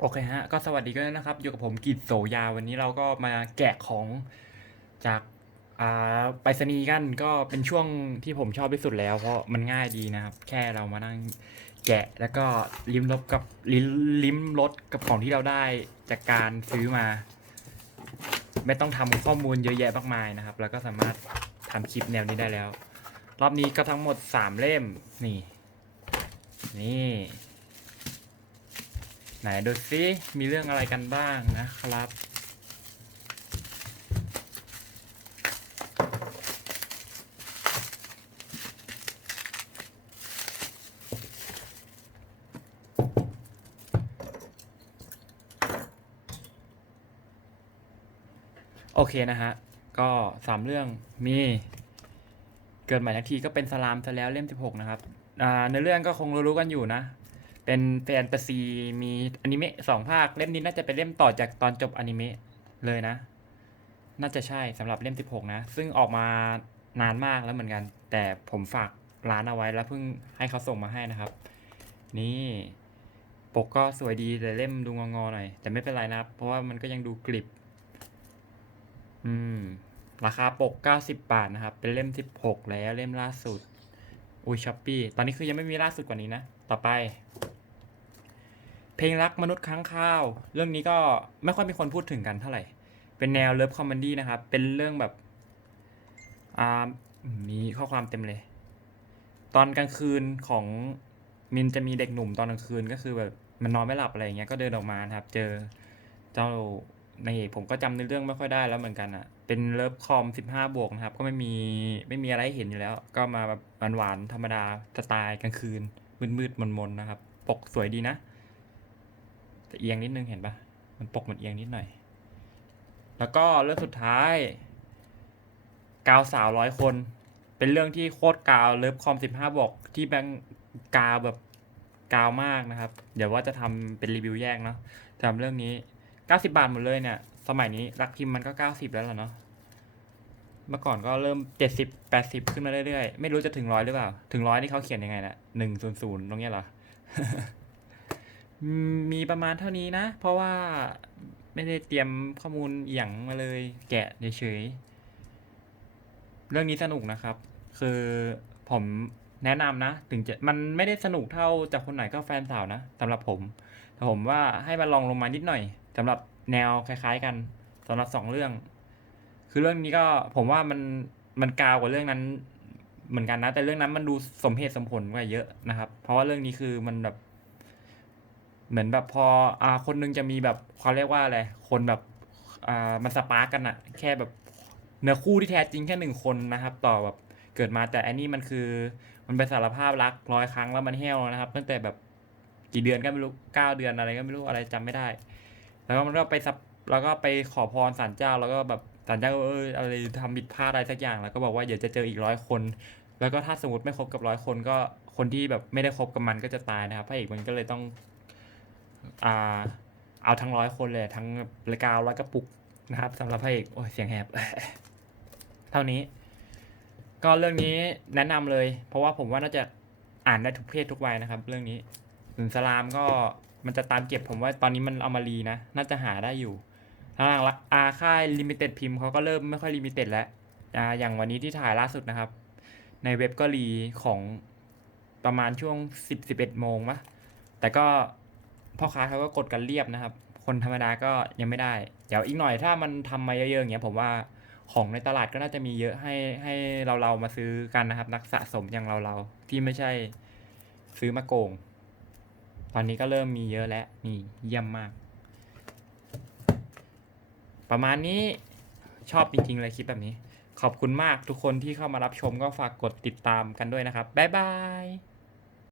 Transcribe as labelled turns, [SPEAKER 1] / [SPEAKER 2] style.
[SPEAKER 1] โอเคฮะ ก็สวัสดีกันด้นะครับ อยู่กับผมกิตโสยาวันนี้เราก็มาแกะของจากอ่าไปรษณีย์กันก็เป็นช่วงที่ผมชอบที่สุดแล้ว เพราะมันง่ายดีนะครับ แค่เรามานั่งแกะแล้วก็ลิ้มรสกับลิ้มลิ้มรสกับของที่เราได้จากการซื้อมา ไม่ต้องทำข้อมูลเยอะแยะมากมายนะครับ แล้วก็สามารถทำคลิปแนวนี้ได้แล้ว รอบนี้ก็ทั้งหมดสามเล่มนี่ นี่ ไหนดูซิมีเรื่องอะไรกันบ้างนะครับ โอเคนะฮะ ก็สามเรื่องมี เกิดใหม่ทันทีก็เป็นสลามซะแล้วเล่ม 16 นะครับในเรื่องก็คงรู้ๆกันอยู่นะ เป็นแฟนตาซีมีอนิเมะสองภาคเล่มนี้น่าจะเป็นเล่มต่อจากตอนจบอนิเมะเลยนะ น่าจะใช่สำหรับเล่ม 16 นะ ซึ่งออกมานานมากแล้วเหมือนกัน แต่ผมฝากร้านเอาไว้แล้วเพิ่งให้เขาส่งมาให้นะครับ นี่ปกก็สวยดีแต่เล่มดูงองๆหน่อย แต่ไม่เป็นไรนะครับ เพราะว่ามันก็ยังดูกริบ อืม ราคาปก 90 บาทนะครับ เป็นเล่ม 16 แล้วเล่มล่าสุด อุ้ยช้อปปี้ตอนนี้คือยังไม่มีล่าสุดกว่านี้นะ ต่อไป เพลงรักมนุษย์ค้างคาว เรื่องนี้ก็ไม่ค่อยมีคนพูดถึงกันเท่าไหร่ เป็นแนวเลิฟคอมเมดี้นะครับ เป็นเรื่องแบบอ่ามีข้อความเต็มเลย ตอนกลางคืนของมินจะมีเด็กหนุ่มตอนกลางคืนก็คือแบบมันนอนไม่หลับอะไรเงี้ยก็เดินออกมาครับ เจอเจ้านางเอกผมก็จำในเรื่องไม่ค่อยได้แล้วเหมือนกันอะ เป็นเลิฟคอมสิบห้าบวกนะครับ ก็ไม่มีไม่มีอะไรหเห็นอยู่แล้ว ก็มาแบบหวานๆธรรมดาสไตล์กลางคืนมืดๆมนๆนะครับ ปกสวยดีนะ แต่เอียงนิดนึงเห็นปะมันปกมันเอียงนิดหน่อย แล้วก็เรื่องสุดท้าย กาวสาวร้อยคน เป็นเรื่องที่โคตรกาวเลิฟคอมสิบห้าบอกที่แบงกาวแบบกาวมากนะครับ เดี๋ยวว่าจะทำเป็นรีวิวแยกเนาะสำเรื่องนี้เก้าสิบาทหมดเลยเนี่ย สมัยนี้รักพิมพ์มันก็เก้าสิบแล้วล่ะเนาะเมื่อก่อนก็เริ่มเจ็ดสิบแปดสิบขึ้นมาเรื่อยๆ ไม่รู้จะถึงร้อยหรือเปล่า ถึงร้อยนี่เขาเขียนยังไงนะหนึ่งศูนย์ศูนย์ตรงเนี้ยเหรอ มีประมาณเท่านี้นะ เพราะว่าไม่ได้เตรียมข้อมูลอย่างมาเลย แกะเฉยเรื่องนี้สนุกนะครับ คือผมแนะนำนะ ถึงจะมันไม่ได้สนุกเท่าจากคนไหนก็แฟนสาวนะสำหรับผมแต่ผมว่าให้มันลองลงมานิดหน่อยสำหรับแนวคล้าย ๆ กันสำหรับสองเรื่อง คือเรื่องนี้ก็ผมว่ามันมันกาวกว่าเรื่องนั้น เหมือนกันนะ แต่เรื่องนั้นมันดูสมเหตุสมผลกว่าเยอะนะครับ เพราะว่าเรื่องนี้คือมันแบบ เหมือนแบบพออ่าคนหนึงจะมีแบบเขาเรียกว่าอะไรคนแบบอ่ามันสปาร์กกันอะแค่แบบเนื้อคู่ที่แท้จริงแค่หนึ่งคนนะครับ ต่อแบบเกิดมาแต่อันนี้มันคือ มันไปสารภาพรักร้อยครั้งแล้วมันเหี่ยวนะครับ ตั้งแต่แบบกี่เดือนก็ไม่รู้เก้าเดือนอะไรก็ไม่รู้อะไรจำไม่ได้ แล้วก็มันก็ไปสับแล้วก็ไปขอพรศาลเจ้าแล้วก็แบบศาลเจ้าเอออะไรทำผิดพลาดอะไรสักอย่างแล้วก็บอกว่าเดี๋ยวจะเจออีกร้อยคน แล้วก็ถ้าสมมติไม่ครบกับร้อยคนก็คนที่แบบไม่ได้คบกับมันก็จะตายนะครับพระเอกมันก็เลยต้อง อ่าเอาทั้งร้อยคนเลยทั้งรายกาวร้อยกระปุกนะครับสำหรับพระเอกโอ้ยเสียงแหบเท่านี้ ก็เรื่องนี้แนะนำเลย เพราะว่าผมว่าน่าจะอ่านได้ทุกเพศทุกวัยนะครับ เรื่องนี้ถึงสลามก็มันจะตามเก็บผมว่าตอนนี้มันเอามารีนะ น่าจะหาได้อยู่ทางรักอาค่ายลิมิเต็ดพิมพ์เขาก็เริ่มไม่ค่อยลิมิเต็ดแล้วอย่างวันนี้ที่ถ่ายล่าสุดนะครับ ในเว็บก็รีของประมาณช่วงสิบสิบเอ็ดโมงมะแต่ก็ พ่อค้าเขาก็กดกันเรียบนะครับ คนธรรมดาก็ยังไม่ได้ เดี๋ยวอีกหน่อยถ้ามันทำมาเยอะๆอย่างเงี้ยผมว่าของในตลาดก็น่าจะมีเยอะให้ให้เราเรามาซื้อกันนะครับ นักสะสมอย่างเราเราที่ไม่ใช่ซื้อมาโกง ตอนนี้ก็เริ่มมีเยอะแล้วนี่เยี่ยมมาก ประมาณนี้ชอบจริงๆเลยคลิปแบบนี้ ขอบคุณมากทุกคนที่เข้ามารับชมก็ฝากกดติดตามกันด้วยนะครับ บ๊ายบาย